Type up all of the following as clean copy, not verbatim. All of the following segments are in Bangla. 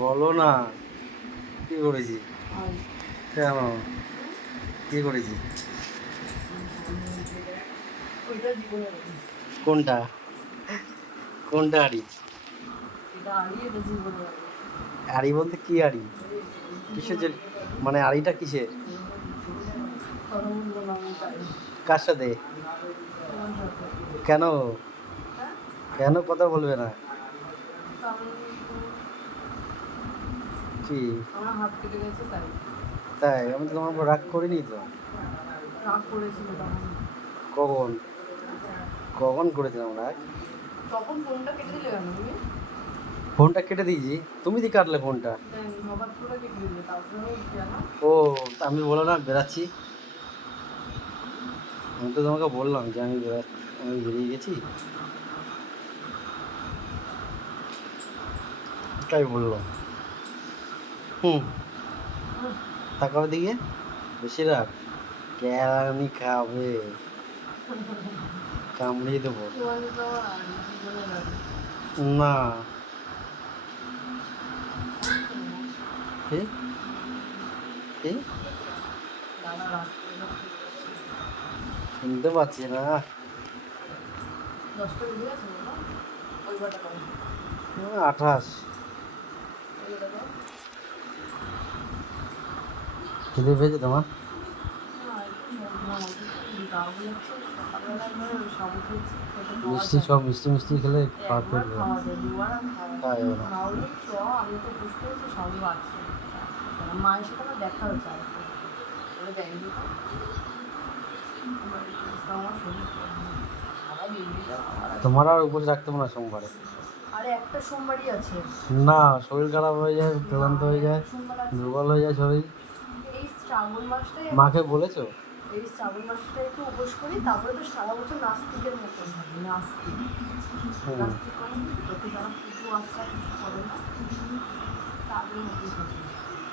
বলো না, কি করেছি? কেন? কি করেছি? কোনটা? কোনটা হাড়ি? হাড়ি বলতে কি হাড়ি? কিসের জন্য? মানে হাড়িটা কিসের? কার সাথে? কেন? কেন কথা বলবে না? কি? তাই? আমি তো তোমার উপর রাগ করিনি তো। কখন? কখন করেছিলাম রাগ? ফোনটা কেটে দিয়েছি, তুমি দিয়ে কাটলে ফোনটা। ও, আমি বলো না বেরাচ্ছি। আমি তো তোমাকে বললাম যে আমি বেরিয়ে গেছি, তাই বললাম। তাকাও দিকে, বেশি রাগ। কেরানি খাবে, কামড়িয়ে দেবো না। কি কি? শুনতে পাচ্ছি না। 28। খিদে পেয়েছে তোমার? মিষ্টি, সব মিষ্টি মিষ্টি খেলে পারফেক্ট হবে। তাই ওরা তোমার আর উপোস রাখতে পারো না সোমবারে। না, শরীর খারাপ হয়ে যায়, ক্লান্ত হয়ে যায়, দুর্বল হয়ে যায় শরীর। মাকে বলেছো?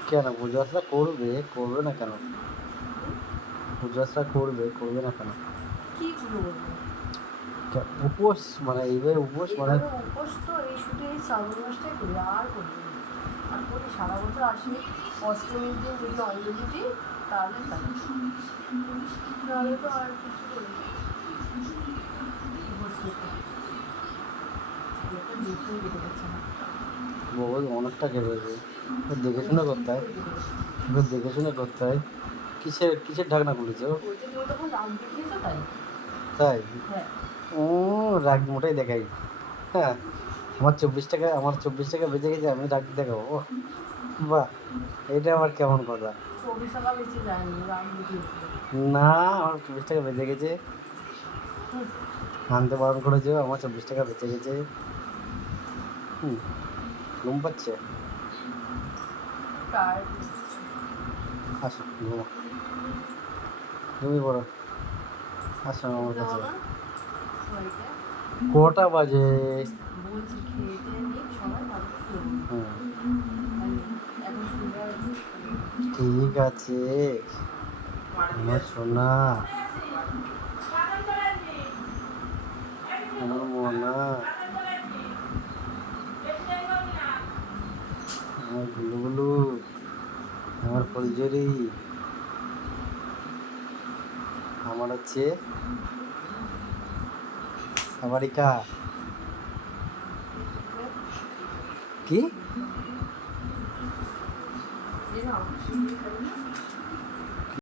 কেন পুজো আশ্রা করবে? করবে না কেন? পুজো আশ্রা করবে, করবে না কেন? উপোস মানে এইভাবে উপোস মানে উপোস তো এই শুধু এই শ্রাবণ মাসটাই করি, আর করি না। আর করি সারা বছর আসি, অষ্টমীর দিন যদি অঞ্জলি দিই তাহলে তাহলে তো আর কিছু করি না। বহুত অনেকটা কেটেছে, দেখে শুনে করতে হয়, এবার দেখে শুনে করতে হয়। কিসের কিসের ঢাকনা খুলেছো? তাই? ও, রাগ মোটাই দেখাই। হ্যাঁ, আমার 24 টাকা, আমার 24 টাকা বেঁচে গেছে, আমি রাগ দেখাবো? ও বাহ, এটা আবার কেমন কথা? না, আমার 24 টাকা বেঁচে গেছে, আনতে বারণ করেছে, আমার 24 টাকা বেঁচে গেছে। ঘুম পাচ্ছে? আসো ঘুমো, ঘুমিয়ে পড়ো, আসো আমার কাছে। কটা বাজে? ঠিক আছে আমার সোনা, আমার মোনা, আমার গুলুগুলু, আমার ফুলঝুরি, আমার হচ্ছে সাবারিকা। কি?